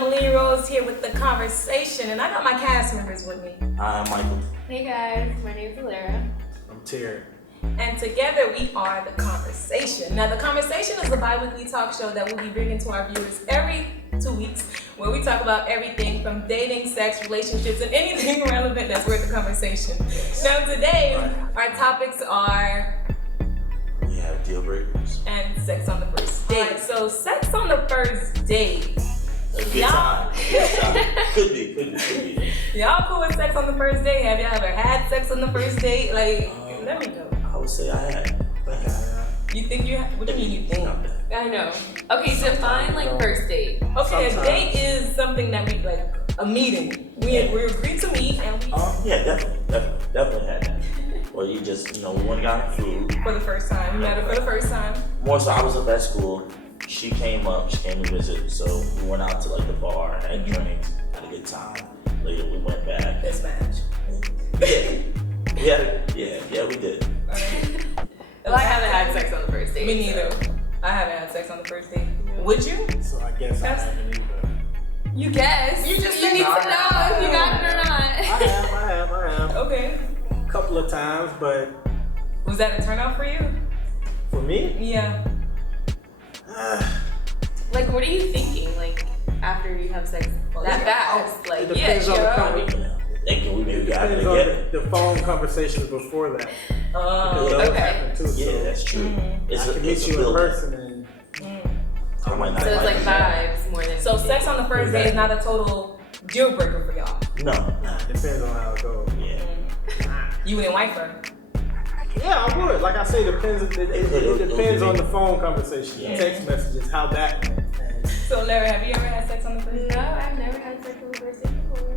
Melina Rose here with The Conversation, and I got my cast members with me. Hi, I'm Michael. Hey guys, my name is Alara. I'm Terry. And together we are The Conversation. Now, The Conversation is a bi-weekly talk show that we'll be bringing to our viewers every 2 weeks, where we talk about everything from dating, sex, relationships, and anything relevant that's worth the conversation. Now, today, our topics are... We have deal breakers. and sex on the first date. So, sex on the first date. A good time. Good time. Could be. Y'all cool with sex on the first date? Have y'all ever had sex on the first date? Like, let me know. I would say I had. You think you have? What do you mean you think? I know. Okay, so define like first date. Okay, Sometimes. a date is something that we like a meeting. We agree to meet and we Yeah, definitely had that. Or you just, we went and got food. for the first time. We met her for the first time. More so, I was up at school. She came to visit, so we went out to like the bar, had drinks, had a good time. Later we went back. This match. Yeah, we did. Well, I haven't had sex on the first date. Me neither. So. I haven't had sex on the first date. Would you? So I guess I haven't either. You guess. You just need to know if you got it or not. I have. Okay. A couple of times, but Was that a turn off for you? for me, Yeah. Like, what are you thinking? Like, after you have sex that fast? Like, it depends on the yeah. conversation. Thinking we maybe got Depends together. on the phone conversations before that. Oh. Because those okay. happen too, Yeah, so that's true. Mhm. I can meet you in build-up. person and I might not So it's like do that. vibes more than. So sex on the first date is not a total deal breaker for y'all. No. depends on how it goes. Yeah. You wouldn't wife her. Yeah, I would. Like I say, it depends on the phone conversation, Yeah. the text messages, how that went. So Larry, have you ever had sex on the first date? No, I've never had sex on the first date before.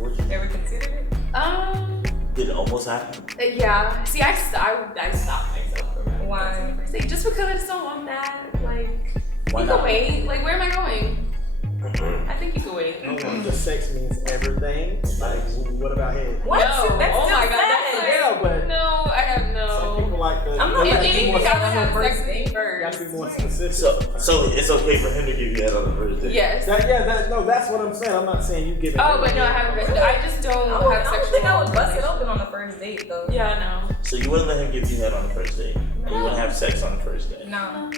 Would you? Ever considered it? Did it almost happen? Yeah. See, I stopped myself from having Why? sex on the first date just because I just don't want that. Like, Why you not? can wait. Like, where am I going? I think you can wait. The sex means everything. Like, what about head? What? No. That's Oh still my God, sex. that's Yeah, but No, I have some people no. like the. I'm not they If like to be anything, more I would on have the first sex with date. you You first. got to be more specific. So it's okay for him to give you that on the first date? Yes. That's what I'm saying. I'm not saying you give it. Oh, but no, I haven't. I just don't I have don't sexual. think I would bust it open on the first date though. Yeah, no. So you wouldn't let him give you head on the first date? And you wouldn't have sex on the first date? No.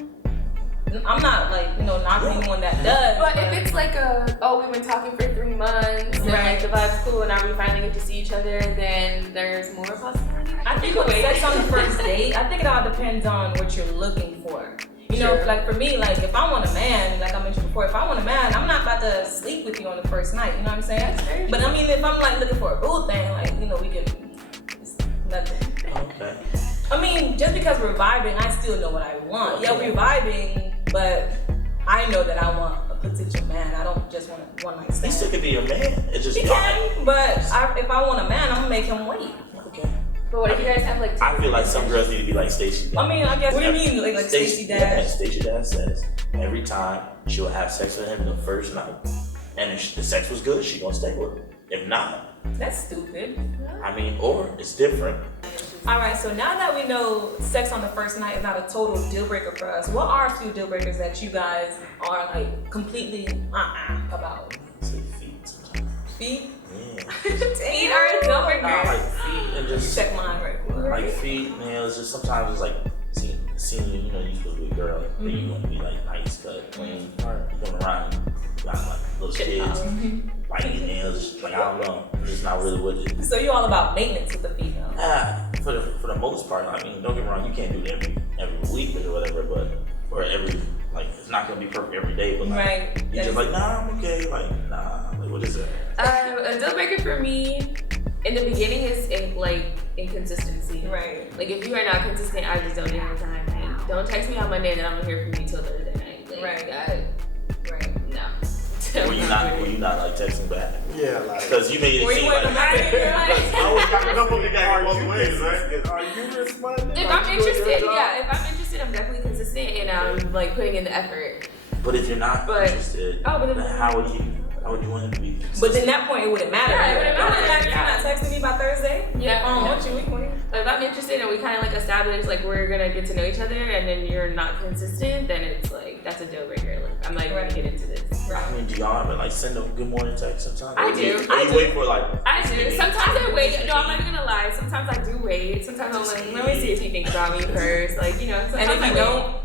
I'm not like, knocking anyone that does. But if it's like we've been talking for 3 months, and Right. like the vibe's cool, and now we finally get to see each other, then there's more possibility. I think with sex on the first date, I think it all depends on what you're looking for. Sure. Like for me, like if I want a man, like I mentioned before, if I want a man, I'm not about to sleep with you on the first night. You know what I'm saying? That's very But I mean, if I'm like looking for a boo thing, like we can, it's nothing. Okay. I mean, just because we're vibing, I still know what I want. Yeah, we're vibing, but I know that I want a potential man. I don't just want a one night He stand. still could be your man. It's just He can, but if I want a man, I'm gonna make him wait. Okay. But what if you guys have like? I feel like some girls need to be like Stacey. I mean, I guess. What do you mean, like Stacey Yeah, Dash? Stacey Dash says every time she'll have sex with him the first night, and if the sex was good, she gonna stay with him. If not, That's stupid. or it's different. All right, so now that we know sex on the first night is not a total deal breaker for us, what are a few deal breakers that you guys are like completely about? Say feet sometimes. Feet? Yeah. Feet are a deal breaker. I like feet and just Check mine right quick. like feet, nails. Just sometimes it's like seeing you supposed to be a girl, then you want to be like nice cut, clean, going around, got like little kids, biting your nails. Like I don't know, I'm just not really with it. So you all about maintenance with the feet now? For the most part, I mean, don't get me wrong, you can't do it every week or whatever, or every it's not gonna be perfect every day, but like, Right. you're just like, nah, I'm okay, like what is it? A deal breaker for me in the beginning is inconsistency. Right. Like if you are not consistent, I just don't need your time. And don't text me on Monday, then I'm gonna hear from you till Thursday night. Like, Right. Right. No. Were you not like texting back? Yeah, like. Because you made it Were you seem wearing like a mask? I was kind of looking at it both ways, right? Are you responding? If Are I'm you doing your interested, job? yeah. If I'm interested, I'm definitely consistent and I'm like putting in the effort. But if you're not But- interested, Oh, but if- then how would you want him to be? But then that point, it wouldn't matter. Yeah, it wouldn't matter. If you're not texting me by Thursday. Yeah. I don't want you. We can if I'm interested and we kind of like establish like we're gonna get to know each other, and then you're not consistent, then it's like that's a deal breaker. Like I'm not even gonna get into this. I mean, do y'all ever like send a good morning text sometimes? I do. Or you wait for like. I do. Sometimes I wait. No, I'm not even gonna lie. Sometimes I do wait. Sometimes I'm like, let me see if he thinks about me first. Like, you know, sometimes And if I you wait. don't,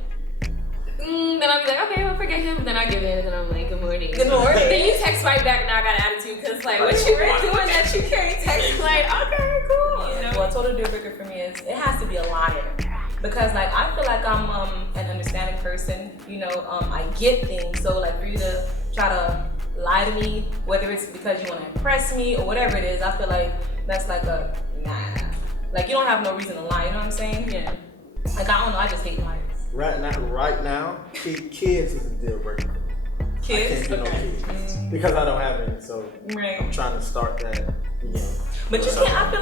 Then I'll be like, okay, I'll forget him. Then I give in, and then I'm like, good morning. Good morning. Then you text right back, and I got an attitude because like, what you were doing that you can't text? Like, okay, cool. You know. well, a total deal breaker for me is it has to be a liar. Because like I feel like I'm an understanding person, you know, I get things. So like for you to try to lie to me, whether it's because you want to impress me or whatever it is, I feel like that's like a nah. Like you don't have no reason to lie, you know what I'm saying? Yeah. Like I don't know, I just hate liars. Right now, kids is a deal breaker. Kids? I can't do no kids because I don't have any. So I'm Right. trying to start that. You know. But you can't. I feel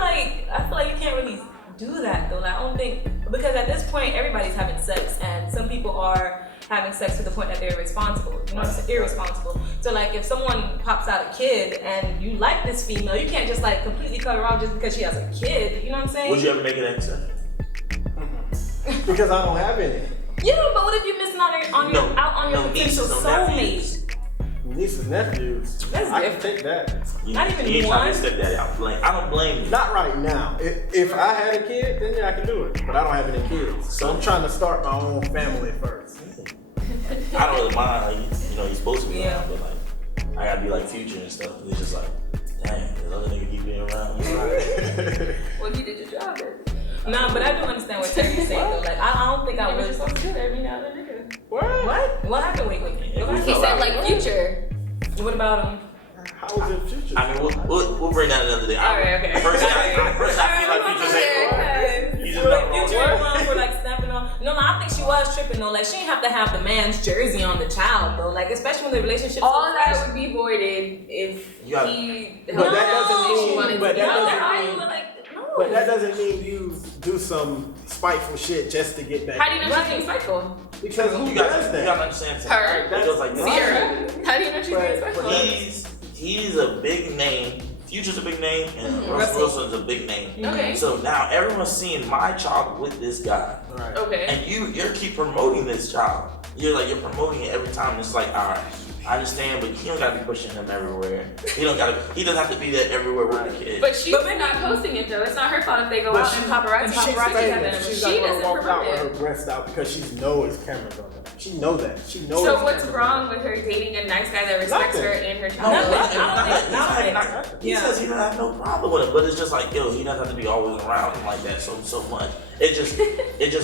like you can't really do that though. Like I don't think because at this point everybody's having sex and some people are having sex to the point that they're irresponsible. You know what I'm saying? Irresponsible. So like if someone pops out a kid and you like this female, you can't just like completely cut her off just because she has a kid. You know what I'm saying? Would you ever make an exception? Because I don't have any. Yeah, but what if you're missing out on your potential nieces, no soulmate? nephews. Nieces, nephews. That's I can different. take that. Not even you ain't one? trying to step that out. I don't blame you. Not right now. If I had a kid, then yeah, I can do it. But I don't have any kids, so I'm trying to start my own family first. I don't really mind. Like, you know, you're supposed to be Yeah. around, but like, I gotta be like Future and stuff. It's just like, dang, this other nigga keep being around. Well, you did your job. Then. Nah, but I do understand what Terry's saying though. Like I don't think I You were would. supposed to do that every now and then. What? What happened? Wait. He said like Future. What about How is it Future? I mean, we'll bring that another day. Alright, okay. Personally, I feel like Future's saying, you just not wrong. Future and Mom were like snapping on. No, I think she was tripping though. Like she didn't have to have the man's jersey on the child though. Like especially when the relationship. All that would be voided if You got- he. But that doesn't mean. wanted But to that be doesn't out. mean. No. But that doesn't mean you do some spiteful shit just to get back. How do you know she's being spiteful? Because who You does gotta that? understand something. Her. It goes like this. Sierra. How do you know she's being But spiteful? He's a big name. Future's a big name, and Russell Wilson's a big name. Okay. So now everyone's seeing my child with this guy, Right. Okay. and you keep promoting this child. You're promoting it every time. It's like, all right, I understand, but he don't gotta be pushing him everywhere. He doesn't have to be there everywhere with the kid. But she's not posting it though. It's not her fault if they go But out and paparazzi She's have saying them. that she's She not doesn't gonna walk out promote with her it. breast out because she knows cameras on her. She knows that. She knows. So there's what's cameras wrong on her. with her dating a nice guy that respects her and her No, child? he says he don't have no problem with it, but it's just like, yo, he doesn't have to be always around him like that so much. It just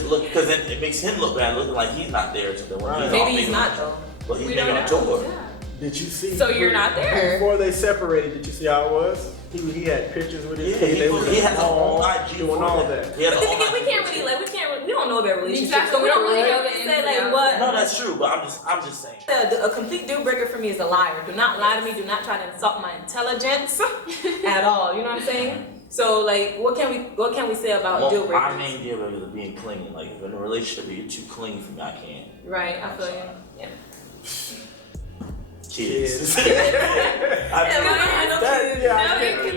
look because then it makes him look bad, looking like he's not there. So then when Right. he's Maybe off, he's not though. But he's We maybe don't on know. tour. Yeah. Did you see? So you're not there. Before they separated, did you see how it was? He had pictures with his Yeah, kid. They was he has a whole all IG doing for all that. that. He has a But then whole again, we IG can't for really we don't know their relationship, Exactly. so we don't We don't really know the say ins and like outs. what. No, that's true, but I'm just saying. A complete deal breaker for me is a liar. Do not lie to me. Do not try to insult my intelligence at all. You know what I'm saying? So like, what can we say about deal Well, my breakers? main deal breaker is being clingy. Like if in a relationship you're too clingy for me, I can't. Right, I feel you. Yeah. Kids. Yeah,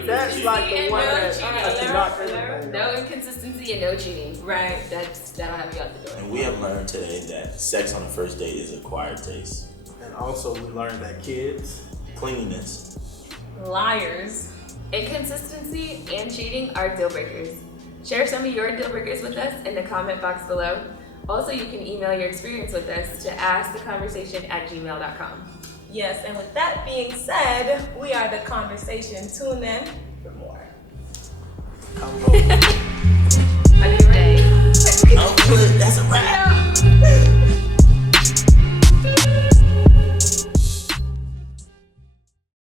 That's like the one that inconsistency knocked and everything no off. inconsistency and no cheating. Right. That'll have you out the door. And we have learned today that sex on the first date is acquired taste. And also we learned that kids. Cleanliness. Liars. Inconsistency and cheating are deal breakers. Share some of your deal breakers with us in the comment box below. Also, you can email your experience with us to asktheconversation@gmail.com. Yes, and with that being said, we are The Conversation. Tune in for more. Come on. Are you ready? Oh, good. That's a wrap.